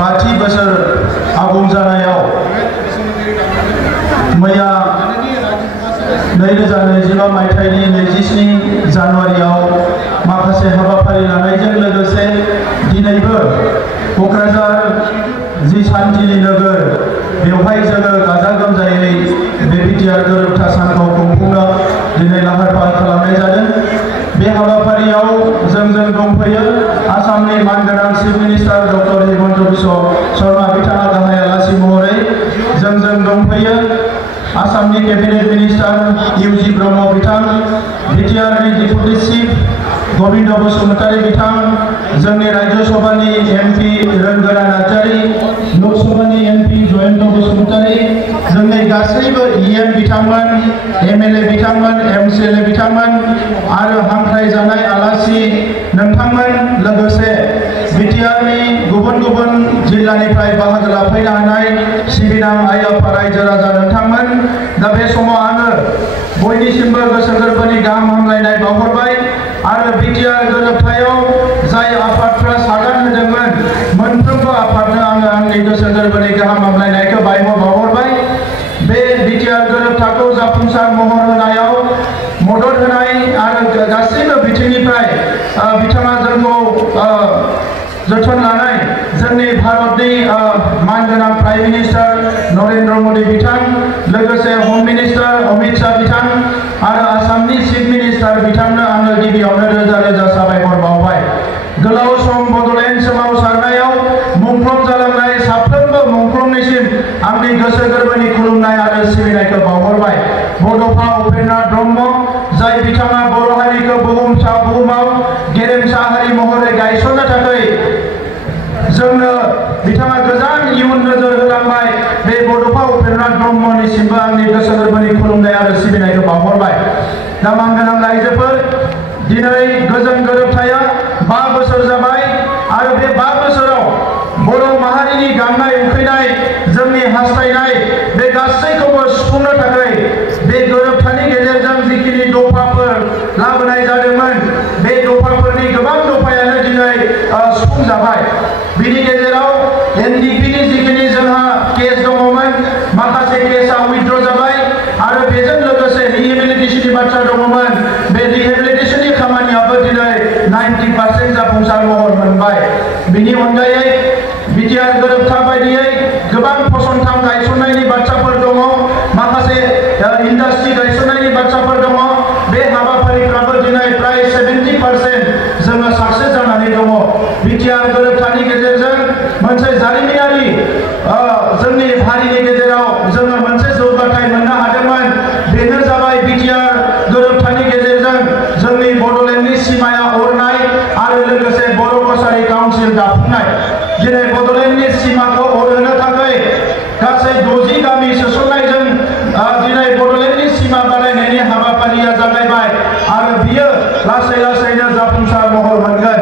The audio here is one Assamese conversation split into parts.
बाथि बोसोर आबुं जानायाव मैया 2025 मायथाइनि 27 जानुवारियाव माखासे हाबाफारि लानायजों लोगोसे दिनैबो क'क्राझार जि सान्थिनि नोगोर बेवहाय जोङो गाजा गोमजायै बे बिटिआर गोरोबथा सानखौ खुंफुंनो दिनै लाहार फाहार खालामनाय जादों। बे हाबाफारियाव जोंजों दंफैयो आसामनि मानगोनां chief minister doctor Himanta Biswa Sharma बिथाङा गाहाय आलासि महरै जोंजों दंफैयो आसामनि केबिनेट मिनिस्टार इउजि ब्रह्म बिथां, बिटिआरनि डिपुटि चिफ गोविंद बसुमतारी बिथां, जोंनि राज्य सभानि एमपि रोंगोरा नार्जारी, लोकसभानि एमपि जयन्त बसुमतारी, जोंनि गासैबो इएम बिथांमोन, एमएलए बिथांमोन, एमसिएलए बिथांमोन आरो हांख्रायजानाय आलासि नोंथांमोन लोगोसे बिटिआरनि गुबुन गुबुन जिल्लानिफ्राय बाहागो लाफैनो हानाय सिबिनां आइ आफा रायजो राजा नोंथांमोन। दा बे समाव आङो बयनिसिमबो गोसो गोरबोनि गाहाम हामलायनाय बावहरबाय आरो बिटिआर गोरोबथायाव जाय आफादफ्रा सागान होदोंमोन मोनफ्रोमबो आफादनो आङो आंनि गोसो गोरबोनि गाहाम हामलायनायखौ बावहरबाय। बे बिटिआर गोरोबथाखौ जाफुंसार महर होनायाव मदद होनाय आरो गासैबो बिथिंनिफ्राय बिथाङा जोंखौ जोथोन लानाय जोंनि भारतनि मानगोनां प्राइम मिनिस्टार नरेन्द्र मोदी बिथां, लोगोसे हम मिनिस्टार अमित शाह बिथां आरो आसामनि चिफ मिनिस्टार बिथांनो आङो गिबियावनो रोजा रोजा साबायखर बावबाय। गोलाव सम बड'लेण्ड सोमावसारनायाव मुंख्लं जालांनाय साफ्रोमबो मुंख्लंनिसिम आंनि गोसो गोरबोनि खुलुमनाय आरो सिबिनायखौ बावहरबाय। बड'फा उपेन्द्रनाथ ब्रह्म जाय बिथाङा बर' हारिखौ बुहुमाव गेरेमसा हारि महरै गायसननो थाखाय जोंनो बिथाङा गोजान इयुन नोजोर होलांबाय। बे बड'फा उपेन्द्रनाथ ब्रह्मनिसिमबो आंनि गोसो गोरबोनि खुलुमनाय आरो सिबिनायखौ बावहरबाय। दा मानगोनां रायजोफोर, दिनै गोजोन गोरोबथाया 5 बोसोर जाबाय आरो बे 5 बोसोराव बर' माहारिनि गांनाय उखैनाय जोंनि हास्थायनाय बे गासैखौबो सुफुंनो थाखाय बे गोरोबथानि गेजेरजों जिखिनि दफाफोर लाबोनाय जादोंमोन बे दफाफोरनि गोबां दफायानो दिनै सुफुंजाबाय। बिनि गेजेराव एनडिपिनि जिखिनि जोंहा केस दङमोन माखासे केसआ उइथड्र जाबाय आरो बेजों लोगोसे रिहेबिलिटेसननि बाथ्रा दङमोन बे रिहेबिलिटेसननि खामानियाबो दिनै 90% जाफुंसार महर मोनबाय। बिनि अनगायै बिटिआर गोरोबथा बायदियै गोबां फसंथान गायसननायनि बाथ्राफोर दङ, माखासे इन्डास्ट्रि गायसननायनि बाथ्राफोर दङ। बे हाबाफारिफ्राबो दिनै प्राय 70% जोङो साक्सेस जानानै दङ। बिटिआर गोरोबथानि गेजेरजों मोनसे जारिमिनारि जोंनि हारिनि गेजेराव जोङो मोनसे जौगाथाय मोननो हादोंमोन। बेनो जाबाय बिटिआर गोरोबथानि गेजेरजों जोंनि बड'लेण्डनि सिमाया अरनाय आरो लोगोसे बर' कसारि काउन्सिल दाफुंनाय। दिनै बड'लेण्डनि सिमाखौ अरहोनो थाखाय गासै 60 गामि सोसननायजों दिनै बड'लेण्डनि सिमा बानायनायनि हाबाफारिया जागायबाय आरो बियो लासै लासैनो जाफुंसार महर मोनगोन।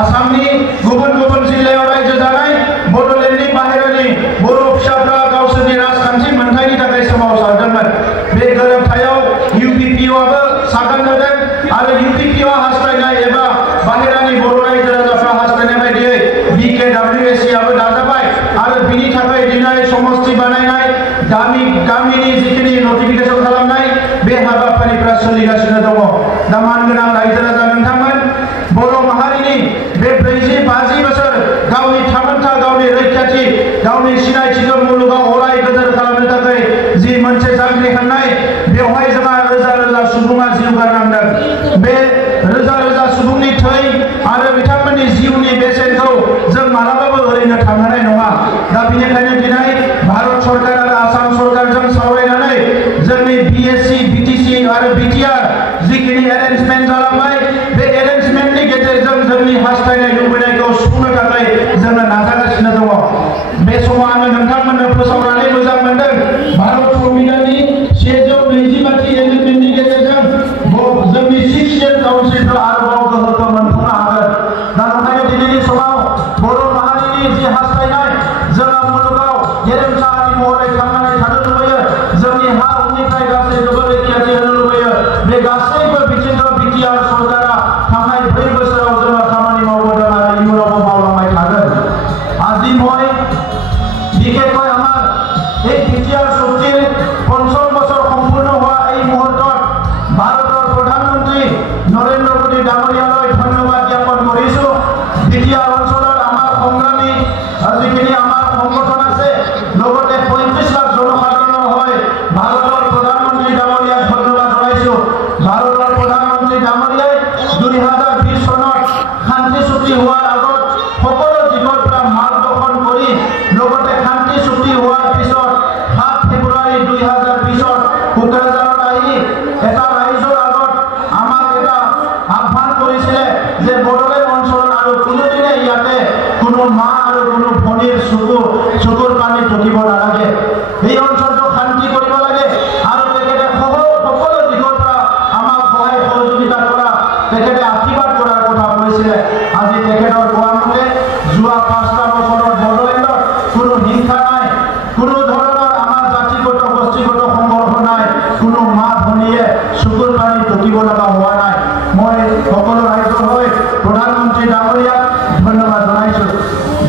आसामनि गुबुन गुबुन जिल्लायाव रायजो जानाय बड'लेण्डनि बाहेरानि बर' फिसाफ्रा गावसोरनि राजखान्थि मोनथायनि थाखाय सोमावसारदोंमोन। बे गोरोबथायाव इउपिपिअआबो सागान होदों आरो इउपिपिअ हास्थायनाय एबा बाहेरानि बर' रायजो राजाफ्रा हास्थायनाय बायदियै बिकेडब्लिउएसि आबो दाजाबाय आरो बिनि थाखाय दिनै समस्ति बानायनाय गामिनि जिखिनि नटिफिकेसन खालामनाय बे हाबाफारिफ्रा सोलिगासिनो दङ। दा मानगोनां रायजो राजा नोंथांमोन, बर' माहारिनि बे 40-50 बोसोर गावनि थामोनथा गावनि रैखाथि गावनि सिनायथिखौ मुलुगाव अराय गोजोर खालामनो थाखाय जि मोनसे जांख्रिखांनाय बेवहाय जोंहा रोजा रोजा सुबुङा जिउ गारनांदों। बे रोजा रोजा सुबुंनि थै आरो बिथांमोननि जिउनि बेसेनखौ जों मालाबाबो ओरैनो थांहोनाय नङा। दा बेनिखायनो दिनै भारत सरकार आरो आसाम सरकारजों सावरायनानै जोंनि बिएससि बिटिसि आरो बिटिआर जिखिनि एरेन्जमेन्ट जालांबाय बे एरेन्जमेन्टनि गेजेरजों जोंनि हास्थायनाय लुबैनायखौ सुफुंनो थाखाय जोङो नाजागासिनो दङ। बे समाव आङो नोंथांमोननो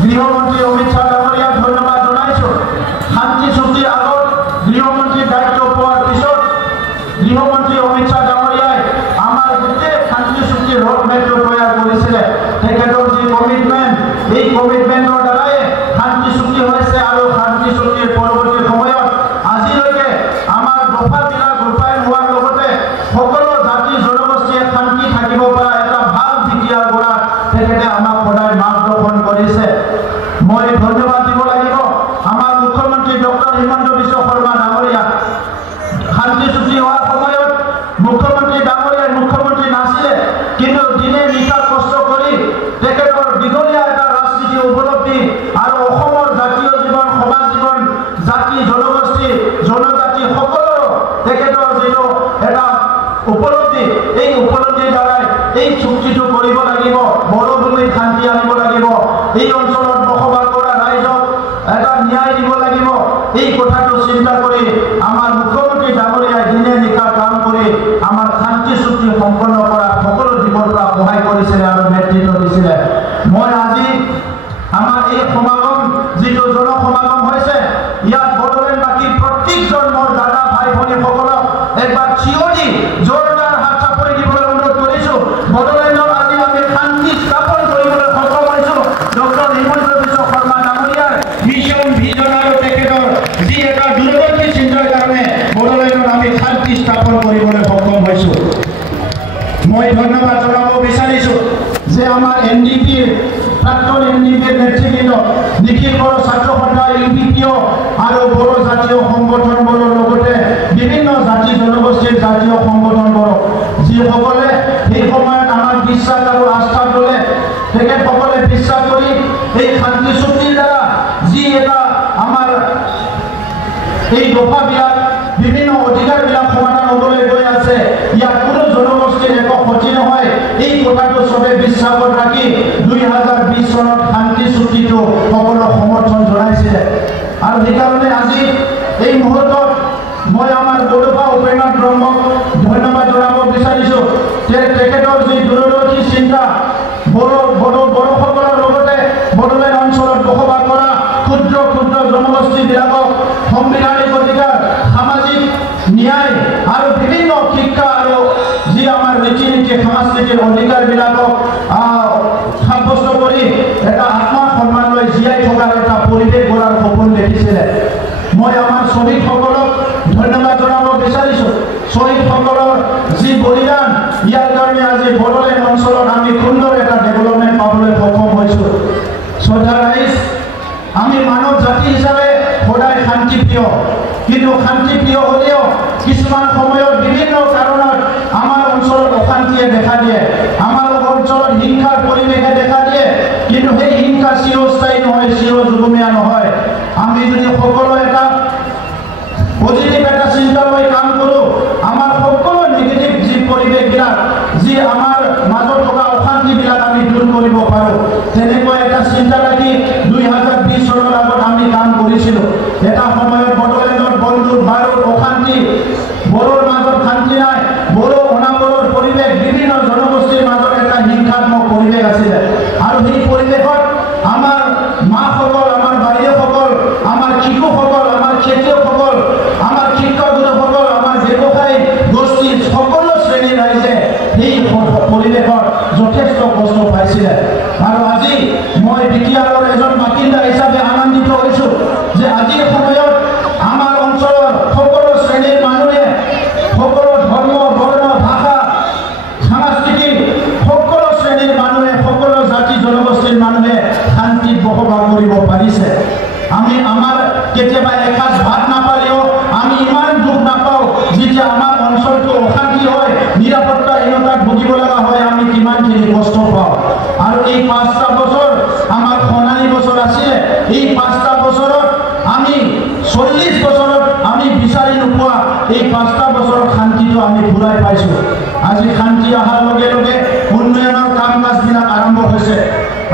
গৃহমন্ত্ৰী অমিত শ্বাহ ডাঙৰীয়াক ধন্যবাদ জনাইছোঁ। শান্তি চুক্তিৰ আগত গৃহমন্ত্ৰীৰ দায়িত্ব পোৱাৰ পিছত গৃহমন্ত্ৰী অমিত শ্বাহ ডাঙৰীয়াই আমাৰ গোটেই শান্তি চুক্তিৰ ৰোডমেপটো তৈয়াৰ কৰিছিলে। তেখেতৰ যি কমিটমেণ্ট, এই কমিটমেণ্টৰ দ্বাৰাই শান্তি চুক্তি হৈছে আৰু শান্তি চুক্তিৰ পৰৱৰ্তী সময়ত আজিলৈকে আমাৰ দফাবিলাক ৰূপায়ণ হোৱাৰ লগতে সকলো জাতি জনগোষ্ঠীয়ে শান্তি থাকিব পৰা এটা ভাল বিদ্যাৰ পৰা তেখেতে আমাক সদায় মাৰ্গদৰ্শন কৰিছে। মই ধন্যবাদ দিব লাগিব আমাৰ মুখ্যমন্ত্ৰী ডক্টৰ হিমন্ত বিশ্ব শৰ্মা ডাঙৰীয়া। শান্তি চুক্তি হোৱাৰ সময়ত মুখ্যমন্ত্ৰী ডাঙৰীয়াই মুখ্যমন্ত্ৰী নাছিলে, কিন্তু দিনে নিশা কষ্ট কৰি তেখেতৰ দীঘলীয়া এটা ৰাজনীতি উপলব্ধি আৰু অসমৰ জাতীয় জীৱন, সমাজ জীৱন, জাতি জনগোষ্ঠী জনজাতি সকলো তেখেতৰ যিটো এটা উপলব্ধি, এই উপলব্ধিৰ দ্বাৰাই এই চুক্তিটো কৰিব লাগিব। মৰুভূমিত শান্তি আনিব লাগিব, এই অঞ্চলত বসবাস কৰা ৰাইজক এটা ন্যায় দিব লাগিব। এই কথাটো চিন্তা কৰি আমাৰ মুখ্যমন্ত্ৰী ডাঙৰীয়াই দিনে নিশা কাম কৰি আমাৰ শান্তি চুক্তি সম্পন্ন কৰাত সকলো দিশৰ পৰা সহায় কৰিছিলে আৰু নেতৃত্ব দিছিলে। মই আজি আমাৰ এই সমাগম যিটো জনসমাগম হৈছে, ইয়াত বড়োলেণ্ডবাসী প্ৰত্যেকজন মোৰ দাদা ভাই ভনীসকলক একবাৰ থিয় দি জোৰদাৰ হাত চাপৰি দিবলৈ অনুৰোধ কৰিছোঁ। বড়োলেণ্ডত আজি আমি শান্তি স্থাপন কৰিবলৈ সক্ষম হৈছোঁ। ডক্টৰ হিমন্ত বিশ্ব শৰ্মা ডাঙৰীয়াৰ মিছন ভিজন আৰু তেখেতৰ যি এটা দূৰদৰ্শী চিন্তাৰ কাৰণে বড়োলেণ্ডত আমি শান্তি স্থাপন কৰিবলৈ সক্ষম হৈছোঁ। মই ধন্যবাদ জনাব বিচাৰিছোঁ যে আমাৰ NDPৰ প্ৰাক্তন NDPৰ নেতৃবৃন্দ নিখিল বড়ো ছাত্ৰ সন্থা UPPO আৰু বড়ো জাতীয় সংগঠনবোৰৰ লগতে বিভিন্ন জাতি জনগোষ্ঠীৰ জাতীয় সংগঠনবোৰ যিসকলে সেই সময়ত আমাৰ বিশ্বাস আৰু আস্থা তোলে, তেখেতসকলে বিশ্বাস কৰি এই শান্তি চুক্তিৰ দ্বাৰা যি এটা আমাৰ এই দফাবিলাক বিভিন্ন অধিকাৰবিলাক সমাধান হ'বলৈ গৈ আছে, ইয়াত কোনো জনগোষ্ঠীৰ একো ক্ষতি নহয়, এই কথাটো চবে বিশ্বাসত ৰাখি 2020 চনত শান্তি চুক্তিটো সকলো সমৰ্থন জনাইছিলে। আৰু সেইকাৰণে আজি এই মুহূৰ্তত মই আমাৰ বড়োফা উপেন্দ্ৰ ব্ৰহ্মক ধন্যবাদ জনাব বিচাৰিছোঁ যে তেখেতৰ যি দূৰদৰ্শী চিন্তা, বড়োসকলৰ লগতে বড়োলেণ্ড অঞ্চলত বসবাস কৰা ক্ষুদ্ৰ ক্ষুদ্ৰ জনগোষ্ঠীবিলাকক সাংবিধানিক অধিকাৰ, সামাজিক ন্যায় আৰু বিভিন্ন শিক্ষা আৰু যি আমাৰ ৰীতি নীতি সাংস্কৃতিক অধিকাৰবিলাকক সাব্যস্ত কৰি এটা আত্মসন্মান লৈ জীয়াই থকাৰ এটা পৰিৱেশ গঢ়াৰ সপোন দেখিছিলে। মই আমাৰ শ্বহীদসকলক ধন্যবাদ জনাব বিচাৰিছোঁ। শ্বহীদসকলৰ যি বলিদান, ইয়াৰ কাৰণে আজি বড়োলেণ্ড অঞ্চলত আমি সুন্দৰ এটা ডেভেলপমেণ্ট পাবলৈ সক্ষম হৈছোঁ। শ্ৰদ্ধা ৰাইজ, আমি মানৱ জাতি হিচাপে সদায় শান্তিপ্ৰিয়, কিন্তু শান্তিপ্ৰিয় হ'লেও কিছুমান সময়ত বিভিন্ন কাৰণত আমাৰ অঞ্চলত অশান্তিয়ে দেখা দিয়ে, আমাৰ অঞ্চলত হিংসাৰ পৰিৱেশে দেখা দিয়ে। কিন্তু সেই হিংসা চিৰস্থায়ী নহয়, চিৰযুগমীয়া নহয়। আমি যদি সকলো এটা পজিটিভ এটা চিন্তা লৈ কাম কৰোঁ, আমাৰ সকলো নিগেটিভ যি পৰিৱেশবিলাক, যি আমাৰ মাজত থকা অশান্তিবিলাক আমি দূৰ কৰিব পাৰোঁ, তেনেকুৱা এটা চিন্তা ৰাখি 2020 চনৰ আগত আমি কাম কৰিছিলোঁ। এটা সময়ত বড়োলেণ্ডত বন্দুক বাৰুদ অশান্তি, বড়োৰ মাজত শান্তি নাই, বড়ো অনাবড়োৰ পৰিৱেশ, বিভিন্ন জনগোষ্ঠীৰ মাজত এটা হিংসাত্মক পৰিৱেশ আছিলে। আৰু সেই পৰিৱেশত আমাৰ মাসকল, আমাৰ বাইদেউসকল, আমাৰ শিশুসকল, আমাৰ খেতিয়কসকল, আমাৰ শিক্ষাগুৰুসকল, আমাৰ ব্যৱসায়ী গোষ্ঠী সকলো শ্ৰেণীৰ ৰাইজে সেই পৰিৱেশত যথেষ্ট কষ্ট পাইছিলে। আৰু আজি মই বিটিআৰৰ এজন বাসিন্দা হিচাপে আনন্দিত হৈছোঁ যে আজিৰ সময়ত আমাৰ অঞ্চলৰ সকলো শ্ৰেণীৰ মানুহে, সকলো ধৰ্ম, বৰ্ণ, ভাষা, সাংস্কৃতিক সকলো শ্ৰেণীৰ মানুহে, সকলো জাতি জনগোষ্ঠীৰ মানুহে শান্তিত বসবাস কৰিব পাৰিছে। আমি আমাৰ কেতিয়াবা এসাঁজ ভাত নাপালেও আমি ইমান দুখ নাপাওঁ, যেতিয়া আমাৰ অঞ্চলটো অশান্তি হয়, নিৰাপত্তাহীনতাত ভুগিব লগা হয়, আমি কিমানখিনি কষ্ট পাওঁ। আৰু এই 5টা বছৰ আমাৰ সোণালী বছৰ আছিলে। এই 5টা বছৰত আমি 40 বছৰত আমি বিচাৰি নোপোৱা এই 5টা বছৰত শান্তিটো আমি ঘূৰাই পাইছোঁ। আজি শান্তি অহাৰ লগে লগে উন্নয়নৰ কাম কাজবিলাক আৰম্ভ হৈছে।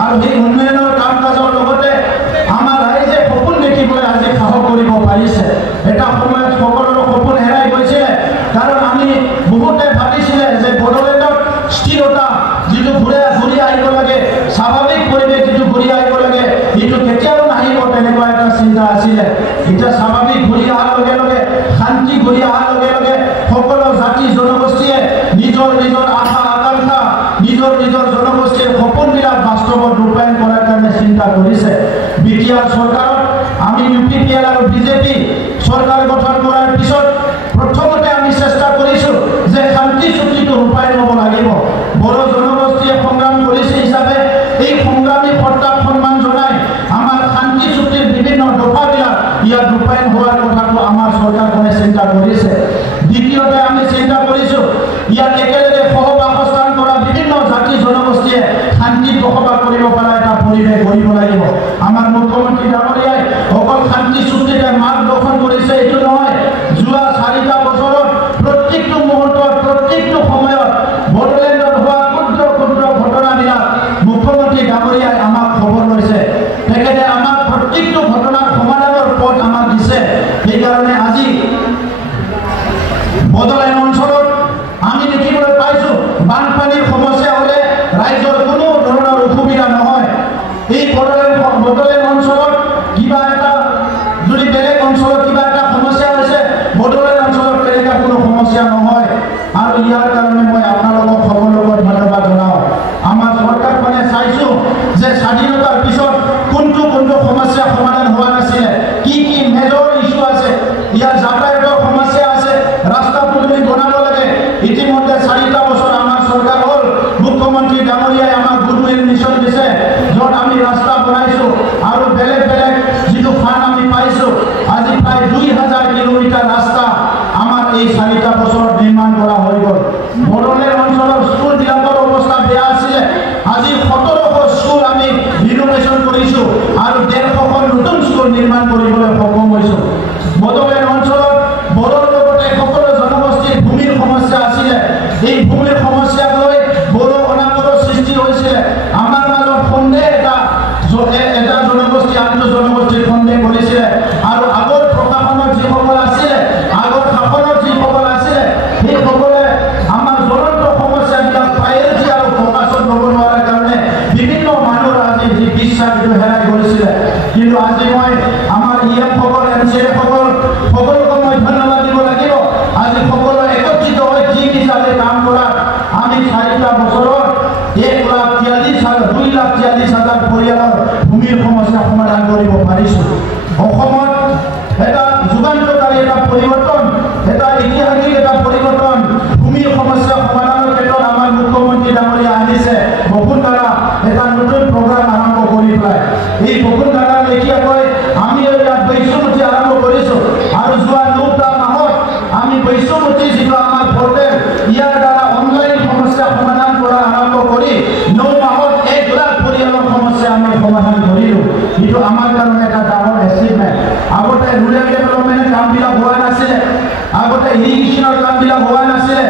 আৰু সেই উন্নয়নৰ কাম কাজৰ লগতে আমাৰ ৰাইজে সপোন দেখিবলৈ আজি সাহস কৰিব পাৰিছে। এটা সময়ত সকলোৰে সপোন হেৰাই গৈছিলে, কাৰণ আমি বহুতে ভাবিছিলে যে বড়োলেণ্ডত স্থিৰতা যিটো ঘূৰি আহিব লাগে, স্বাভাৱিক পৰিৱেশ যিটো ঘূৰি আহিব লাগে, এইটো এতিয়া স্বাভাৱিক ঘূৰি অহাৰ লগে লগে শান্তি ঘূৰি অহাৰ লগে লগে সকলো জাতি জনগোষ্ঠীয়ে নিজৰ নিজৰ আশা আকাংক্ষা নিজৰ নিজৰ জনগোষ্ঠীৰ সপোনবিলাক বাস্তৱত ৰূপায়ণ কৰাৰ কাৰণে চিন্তা কৰিছে। বিটিআৰ চৰকাৰত আমি ইউপিপিএল আৰু বিজেপি চৰকাৰ গঠন কৰাৰ পিছত প্ৰথমতে আমি চেষ্টা কৰিছোঁ যে শান্তি চুক্তিটো ৰূপায়ণ হ'ব লাগিব। বড়ো জনগোষ্ঠীয়ে সংগ্ৰাম কৰিছে হিচাপে এই সংগ্ৰামী সত্তাক সন্মান জনাই আমাৰ শান্তি চুক্তিৰ বিভিন্ন দফাবিলাক ইয়াত ৰূপায়ণ হোৱাৰ কথাটো আমাৰ চৰকাৰখনে চিন্তা কৰিছে। দ্বিতীয়তে আমি চিন্তা কৰিছোঁ ইয়াত একেলগে সহবাসস্থান কৰা বিভিন্ন জাতি জনগোষ্ঠীয়ে শান্তিত বসবাস কৰিব পৰা এটা পৰিৱেশ কৰিব লাগিব। আমাৰ মুখ্যমন্ত্ৰী ডাঙৰীয়াই অকল শান্তি চুক্তিতে মাৰ্গদৰ্শন কৰিছে এইটো নহয়, যোৱা 4টা বছৰত প্ৰত্যেকটো মুহূৰ্তত প্ৰত্যেকটো সময়ত বড়োলেণ্ডত হোৱা ক্ষুদ্ৰ ক্ষুদ্ৰ ঘটনাবিলাক মুখ্যমন্ত্ৰী ডাঙৰীয়াই আমাক খবৰ লৈছে। তেখেতে আমাক প্ৰত্যেকটো ঘটনাৰ সমাধানৰ পথ আমাক দিছে। সেইকাৰণে আজি বড়োলেণ্ড অঞ্চলত আমি দেখিবলৈ পাইছোঁ বানপানীৰ সমস্যা হ'লে ৰাইজৰ কোনো ধৰণৰ অসুবিধা নহয়। এই বড়োলেণ্ড অঞ্চলত কিবা এটা যদি বেলেগ অঞ্চলত কিবা এটা সমস্যা হৈছে বড়োলেণ্ড অঞ্চলত তেনেকুৱা কোনো সমস্যা নহয়। আৰু ইয়াৰ কাৰণে মই আপোনালোকক সকলোকে ধন্যবাদ জনাওঁ। আমাৰ চৰকাৰখনে চাইছোঁ যে স্বাধীনতাৰ পিছত কোনটো কোনটো সমস্যা সমাধান হোৱা নাছিলে, কি কি মেজৰ ইছ্যু আছে, ইয়াৰ যাতায়াতৰ সমস্যা আছে, ৰাস্তা পদূলি বনাব লাগে। ইতিমধ্যে 4টা বছৰ আমাৰ চৰকাৰ হ'ল, মুখ্যমন্ত্ৰী ডাঙৰীয়াই আমাক গুডউইল মিছন দিছে য'ত আমি ৰাস্তা বনাইছোঁ আৰু বেলেগ বেলেগ যিটো ফাণ্ড আমি পাইছোঁ। আজি প্ৰায় 2000 কিলোমিটাৰ ৰাস্তা আমাৰ এই 4টা বছৰত নিৰ্মাণ কৰা হৈ গ'ল। বড়োলেণ্ড অঞ্চলৰ স্কুলবিলাকৰ অৱস্থা বেয়া আছিলে, আজি 1700 স্কুল আমি ৰিনোভেশ্যন কৰিছোঁ আৰু 150খন নতুন স্কুল নিৰ্মাণ কৰিবলৈ সক্ষম হৈছোঁ। বড়োলেণ্ড অঞ্চলত বড়োৰ লগতে সকলো জনগোষ্ঠীৰ ভূমিৰ সমস্যা আছিলে। এই ভূমিৰ সমস্যাক লৈ বড়ো অনাগৰৰ সৃষ্টি হৈছিলে। আমাৰ মাজত সন্দেহ এটা জনগোষ্ঠী আনটো জনগোষ্ঠীৰ সন্দেহ কৰিছিলে আৰু আগৰ প্ৰশাসনত যিসকল আছিলে, আগৰ শাসনত যিসকল আছিলে, সেইসকলে আমাৰ জ্বলন্ত সমস্যাবিলাক প্ৰায়ৰিটি আৰু ফকাছত ল'ব নোৱাৰাৰ কাৰণে বিভিন্ন মানুহৰ আজি যি বিশ্বাসটো হেৰাই কৰিছিলে। কিন্তু আজি মই আমাৰ ইএমসকল এমচিএসকল সকলোকে মই ধন্যবাদ দিব লাগিব। আজি সকলো একত্ৰিত হৈ টিম হিচাপে কাম কৰা আমি 4টা বছৰত 2,43,000 পৰিয়ালৰ ভূমিৰ সমস্যা সমাধান কৰিব পাৰিছোঁ। অসমত এটা যুগান্তকাৰী এটা পৰিৱৰ্তন, এটা ঐতিহাসিক এটা পৰিৱৰ্তন ভূমিৰ সমস্যা সমাধানৰ ক্ষেত্ৰত আমাৰ মুখ্যমন্ত্ৰী ডাঙৰীয়া আনিছে। বসুন্ধৰা এটা নতুন প্ৰগ্ৰাম আৰম্ভ কৰি পেলাই এই বসুন্ধৰাৰ লেখীয়াকৈ আমি ইয়াত বৈশ্যমুঠি আৰম্ভ কৰিছোঁ আৰু যোৱা 9টা মাহত আমি বৈশ্যমুঠি যিটো আমাৰ পৰ্টেল ইয়াৰ দ্বাৰা অনলাইন সমস্যা সমাধান কৰা আৰম্ভ কৰি 9 মাহত 1 লাখ পৰিয়ালৰ সমস্যা আমি সমাধান কৰিলোঁ। এইটো আমাৰ কাৰণে এটা ডাঙৰ এচিভমেণ্ট। আগতে ৰুৰেল ডেভেলপমেণ্টৰ কামবিলাক হোৱা নাছিলে, আগতে ইৰিগেশ্যনৰ কামবিলাক হোৱা নাছিলে,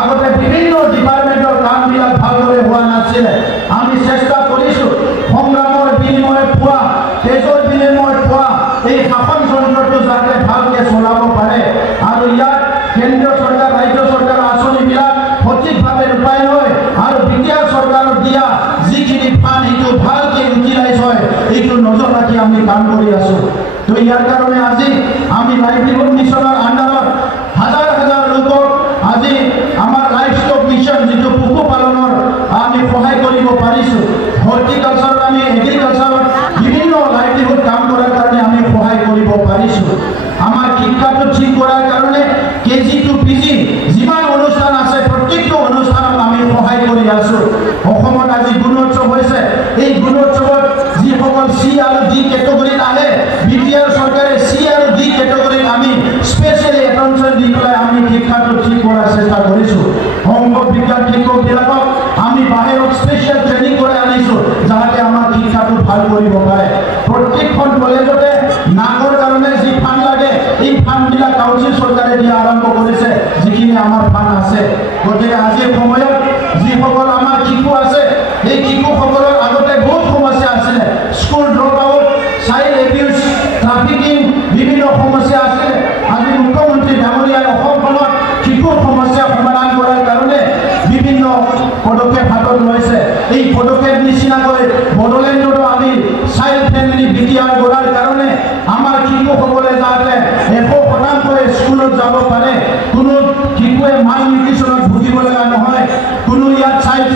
আগতে বিভিন্ন ডিপাৰ্টমেণ্টৰ কামবিলাক ভালদৰে হোৱা নাছিলে। আমি চেষ্টা কৰিছোঁ সংগ্ৰামৰ বিনিময়ত পোৱা, তেজৰ বিনিময়ত পোৱা এই শাসন যন্ত্ৰটো যাতে ভালকৈ চলাব পাৰে আৰু ইয়াত কেন্দ্ৰীয় চৰকাৰ ৰাজ্য চৰকাৰৰ আঁচনিবিলাক সঠিকভাৱে ৰূপায়ণ হয় আৰু বিটিআৰ চৰকাৰত দিয়া যিখিনি ফাণ্ড সেইটো ভালকৈ ইউটিলাইজ হয়, এইটো নজৰ ৰাখি আমি কাম কৰি আছোঁ। তো ইয়াৰ কাৰণে আজি আমি লাইভলিহুড মিছনৰ আণ্ডাৰত হাজাৰ হাজাৰ লোকক আজি আমাৰ লাইভষ্টক মিছন যিটো পশুপালনৰ আমি সহায় কৰিব পাৰিছোঁ। হৰ্টিকালচাৰত আমি এগ্ৰিকালচাৰত বিভিন্ন লাইভলিহুড কাম কৰাৰ কাৰণে আমি সহায় কৰিব পাৰিছোঁ। আমাৰ শিক্ষাটো ঠিক কৰাৰ কাৰণে KG to PG যিমান অনুষ্ঠান আছে প্ৰত্যেকটো অনুষ্ঠানত আমি সহায় কৰি আছোঁ। অসমত আজি গুণোৎসৱ হৈছে, এই গুণোৎসৱত যিসকল C আৰু D কেটেগৰীত আহে বিটিআৰ চৰকাৰে C আৰু D কেটেগৰীত আমি স্পেচিয়েলি এটেনশ্যন দি পেলাই আমি শিক্ষাটো ঠিক কৰাৰ চেষ্টা কৰিছোঁ। অংক বিজ্ঞান শিক্ষকবিলাকক আমি বাহিৰত স্পেচিয়েল ট্ৰেইনিং কৰি আনিছোঁ যাতে আমাৰ শিক্ষাটো ভাল কৰিব পাৰে। প্ৰত্যেকখন কলেজতে নাগৰ কাৰণে যি ফাণ্ড লাগে এই ফাণ্ডবিলাক কাউন্সিল চৰকাৰে দিয়া আৰম্ভ কৰিছে, যিখিনি আমাৰ ফাণ্ড আছে। গতিকে আজিৰ সময়ত যিসকল আমাৰ শিশু আছে এই শিশুসকলৰ আগতে বহুত সমস্যা আছিলে, school drop out, child abuse, trafficking, বিভিন্ন সমস্যা আছিলে। আজি মুখ্যমন্ত্ৰী ডাঙৰীয়াই অসমখনত শিশুৰ সমস্যা সমাধান কৰাৰ কাৰণে বিভিন্ন পদক্ষেপ হাতত লৈছে। এই পদক্ষেপ নিচিনাকৈ বড়োলেণ্ডতো আমি চাইল্ড ফ্ৰেণ্ডলি বিটিআৰ গঢ়াৰ কাৰণে আমাৰ শিশুসকলে যাতে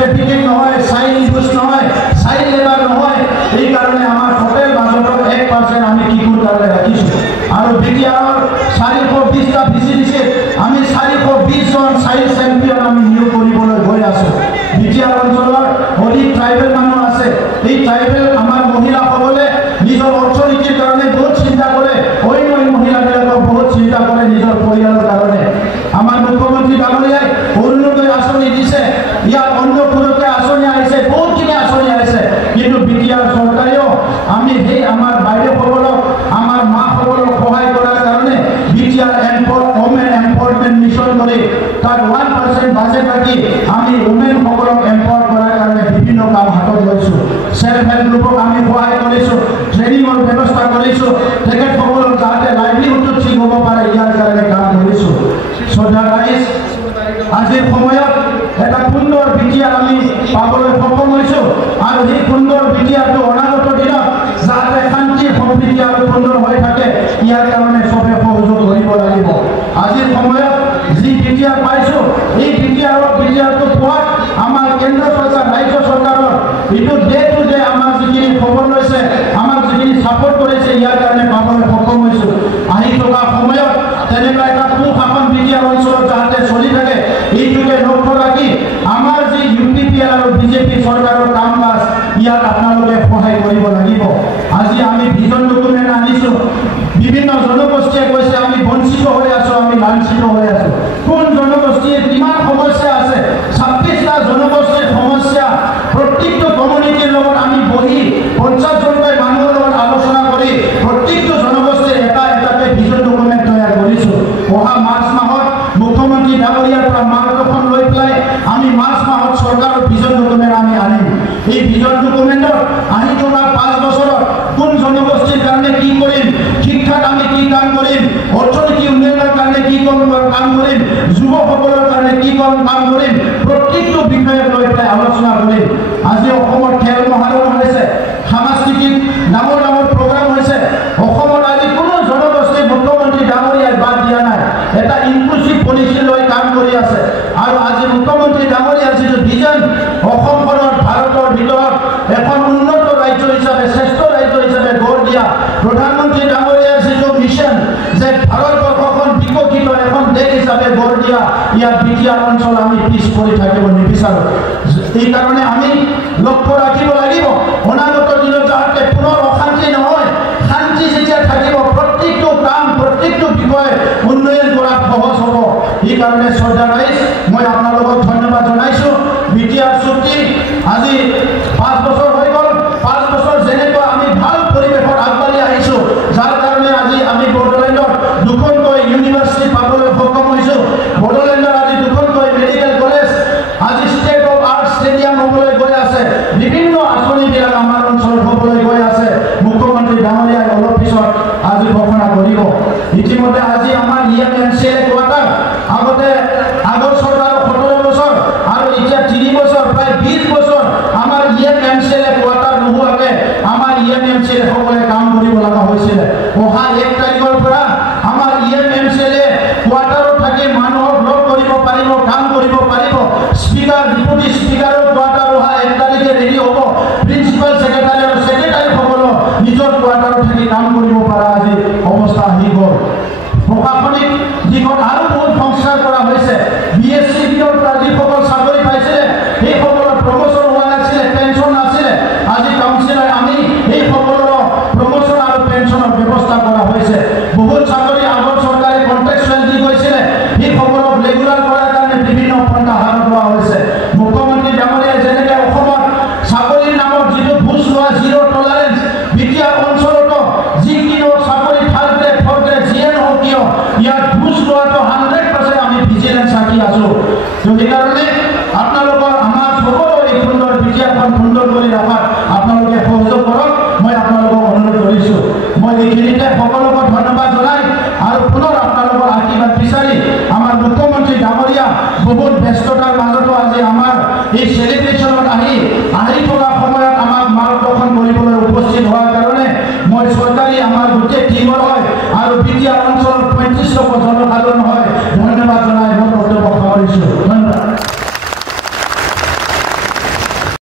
ট্ৰেফিকিং নহয়, চাইল্ড ইউজ নহয়, চাইল্ড লেবাৰ নহয়। এইকাৰণে আমাৰ টোটেল বাজেটৰ 1% আমি কিশোৰ কাৰণে ৰাখিছোঁ। আৰু বিটিআৰৰ 420টা ভিচিডিচি আমি 420 জন চাইল্ড চেম্পিয়ন আমি নিয়োগ কৰিবলৈ গৈ আছোঁ। বিটিআৰ অঞ্চলৰ অধিক ট্ৰাইবেল মানুহ আছে। এই ট্ৰাইবেল আমাৰ মহিলাসকলে নিজৰ অৰ্থনীতিৰ কাৰণে বহুত চিন্তা কৰে, অন্য মহিলাবিলাকক বহুত চিন্তা কৰে নিজৰ পৰিয়ালৰ কাৰণে। আমাৰ মুখ্যমন্ত্ৰী ডাঙৰীয়াই অৰুণোদয় আঁচনি দিছে, ইয়াত অন্নপূৰ্ণা আঁচনি আহিছে, বহুতখিনি আঁচনি আহিছে। কিন্তু বিটিআৰ চৰকাৰেও আমি সেই আমাৰ বাইদেউসকলক, আমাৰ মাসকলক সহায় কৰাৰ কাৰণে বিটিআৰ ওমেন এম্পাৱাৰমেণ্ট মিছন কৰি তাত 1% বাজেট ৰাখি আমি ওমেনসকলক এম্পাৱাৰ কৰাৰ কাৰণে বিভিন্ন কাম হাতত লৈছোঁ। সেল্ফ হেল্প গ্ৰুপক আমি সহায় কৰিছোঁ, ট্ৰেইনিঙৰ ব্যৱস্থা কৰিছোঁ, তেখেতসকলক যাতে লাইভলিহুডটো ঠিক হ'ব পাৰে ইয়াৰ কাৰণে কাম কৰিছোঁ। শ্ৰদ্ধা ৰাইজ, আজিৰ সময়ত এটা সুন্দৰ বিটিআৰ আমি পাবলৈ সক্ষম হৈছোঁ আৰু সেই সুন্দৰ বিটিআৰটো অনাগত দিনত যাতে শান্তি সম্প্ৰীতি আৰু সুন্দৰ হৈ থাকে ইয়াৰ কাৰণে চবে সহযোগ কৰিব লাগিব। আজিৰ সময়ত যি বিটিআৰ পাইছোঁ, এই বিটিআৰটো পোৱাত আমাৰ কেন্দ্ৰ চৰকাৰ, ৰাজ্য চৰকাৰৰ এইটো ডে টু ডে আমাৰ যিখিনি খবৰ লৈছে, আমাক যিখিনি ছাপোৰ্ট কৰিছে ইয়াৰ কাৰণে পাবলৈ সক্ষম হৈছোঁ। আহি থকা সময়ত তেনেকুৱা এটা সুশাসন বিটিআৰ অঞ্চলত যাতে চলি থাকে এইটোকে লক্ষ্য ৰাখি আমাৰ যি UPPL আৰু বিজেপি চৰকাৰৰ কাম কাজ ইয়াত আপোনালোকে সহায় কৰিব লাগিব। আজি আমি ভিজন ডকুমেণ্ট আনিছোঁ। বিভিন্ন জনগোষ্ঠীয়ে কৈছে আমি বঞ্চিত হৈ আছোঁ, আমি লাঞ্ছিত হৈ আছোঁ। কোন জনগোষ্ঠীৰ কিমান সমস্যা আছে, 26টা জনগোষ্ঠীৰ সমস্যা প্ৰত্যেকটো কমিউনিটিৰ লগত আমি বহি 50 জনকৈ মানুহৰ লগত আলোচনা কৰি প্ৰত্যেকটো জনগোষ্ঠীৰ এটাকৈ ভিজন ডকুমেণ্ট তৈয়াৰ কৰিছোঁ। অহা মাৰ্চ মাহত মুখ্যমন্ত্ৰী ডাঙৰীয়াৰ পৰা মাৰ্গদৰ্শন লৈ পেলাই আমি মাৰ্চ মাহত চৰকাৰৰ ভিজন ডকুমেণ্ট আমি আনিম। এই ভিজন ডকুমেণ্টত আহি থকা 5 বছৰত কোন জনগোষ্ঠীৰ কাৰণে কি কৰিম, শিক্ষাত আমি কি কাম কৰিম, অৰ্থনীতি উন্নয়নৰ কাৰণে কি কাম কৰিম, যুৱকসকলৰ কাৰণে কি কাম কৰিম, প্ৰত্যেকটো বিষয়ক লৈ পেলাই আলোচনা কৰিম। আজি অসমত খেল মহাৰণ হৈছে, সাংস্কৃতিক ডাঙৰ ডাঙৰ প্ৰগ্ৰাম হৈছে। অসমত আজি কোনো জনগোষ্ঠী মুখ্যমন্ত্ৰী ডাঙৰীয়াই বাদ দিয়া নাই, এটা ইনক্লুচিভ পলিচি লৈ কাম কৰি আছে। আৰু আজি মুখ্যমন্ত্ৰী ডাঙৰীয়াৰ যিটো ভিজন, অসমখনৰ ভাৰতৰ ভিতৰত এখন উন্নত ৰাজ্য হিচাপে, শ্ৰেষ্ঠ ৰাজ্য হিচাপে গঢ় দিয়া, প্ৰধানমন্ত্ৰী ডাঙৰীয়াৰ যিটো মিছন যে ভাৰতবৰ্ষখন বিকশিত এখন দেশ হিচাপে গঢ় দিয়া, ইয়াত বিটিআৰ অঞ্চল আমি পিছ পৰি থাকিব নিবিচাৰোঁ। এইকাৰণে আমি লক্ষ্য ৰাখিব লাগিব অনাগত দিনত যাতে পুনৰ অশান্তি নহয়, শান্তি যেতিয়া থাকিব প্ৰত্যেকটো কাম, প্ৰত্যেকটো বিষয় উন্নয়ন কৰাত সহজ হ'ব। এইকাৰণে শ্ৰদ্ধা ৰাইজ, মই আপোনালোকক ধন্যবাদ জনাইছোঁ। বিটিআৰ চুক্তি আজি 5 বছৰ হৈ গ'ল। 5 বছৰ যেনেকুৱা আমি ভাল পৰিৱেশত আগবাঢ়ি আহিছোঁ, যাৰ কাৰণে আজি আমি বড়োলেণ্ডত 2খনকৈ ইউনিভাৰ্চিটি পাবলৈ সক্ষম হৈছোঁ। বড়োলেণ্ডত আজি 2খনকৈ মেডিকেল কলেজ, আজি ষ্টেট অফ আৰ্ট ষ্টেডিয়াম হ'বলৈ গৈ আছে। বিভিন্ন আঁচনিবিলাক আমাৰ অঞ্চলত হ'বলৈ গৈ আছে। মুখ্যমন্ত্ৰী ডাঙৰীয়াই অলপ পিছত আজি ঘোষণা কৰিব। ইতিমধ্যে আজি আমাৰ EMCL কোৱাৰ্টাৰ, আগৰ চৰকাৰৰ 17 বছৰ আৰু এতিয়া 3 বছৰ, প্ৰায় 20 বছৰ আমাৰ EMCL কোৱাৰ্টাৰ নোহোৱাকৈ আমাৰ EMCL সকলে কাম কৰিব লগা হৈছিল। অহা 1 তাৰিখৰ পৰা আমাৰ EMCL কোৱাৰ্টাৰত থাকি মানুহক লগ কৰিব পাৰিব, কাম কৰিব পাৰিব। স্পিকাৰ, ডেপুটি স্পিকাৰৰ কোৱাৰ্টাৰ অহা 1 তাৰিখে ৰেডি হ'ব। প্ৰিন্সিপাল ছেক্ৰেটাৰী আৰু ছেক্ৰেটাৰীসকলেও নিজৰ কোৱাৰ্টাৰত থাকি কাম কৰিব পৰা আজি অৱস্থা আহি গ'ল। প্ৰশাসনিক দিশত আৰু বহুত সংস্কাৰ কৰা হৈছে। BSc পৰা যিসকল চাকৰি পাইছিলে সেইসকলৰ প্ৰমোচন হোৱা নাছিলে, পেঞ্চন নাছিলে। আজি কাউন্সিলৰ আমি সেইসকলৰ প্ৰমোচন আৰু পেঞ্চনৰ ব্যৱস্থা কৰা হৈছে। বহুত চাকৰি আগৰ চৰকাৰে কণ্ট্ৰেকচুৱেল দি গৈছিলে, সেইসকলক ৰেগুলাৰ কৰাৰ কাৰণে বিভিন্ন পন্থা হাতত লোৱা হৈছে। মুখ্যমন্ত্ৰী ডাঙৰীয়াই যেনেকৈ অসমত চাকৰিৰ নামত যিটো ঘুচ লোৱা জিৰ' টলাৰেঞ্চ, বিটিআৰ অঞ্চলতো যিকোনো চাকৰি 3rd গ্ৰেড 4th গ্ৰেড যিয়ে নহওক কিয় ইয়াত ঘুচ লোৱাটো 100% আমি ভিজিলেন্স ৰাখি আছোঁ। সেইকাৰণে আপোনালোকৰ আমাৰ সকলো এই সুন্দৰ বিটিআৰখন সুন্দৰ কৰি ৰখাত আপোনালোকে সহযোগ কৰক, মই আপোনালোকক অনুৰোধ কৰিছোঁ। মই এইখিনিতে সকলোকে ধন্যবাদ জনাই আৰু পুনৰ আপোনালোকৰ আশীৰ্বাদ বিচাৰি আমাৰ মুখ্যমন্ত্ৰী ডাঙৰীয়া বহুত ব্যস্ততাৰ মাজতো আজি আমাৰ এই চেলিব্ৰেশ্যনত আহি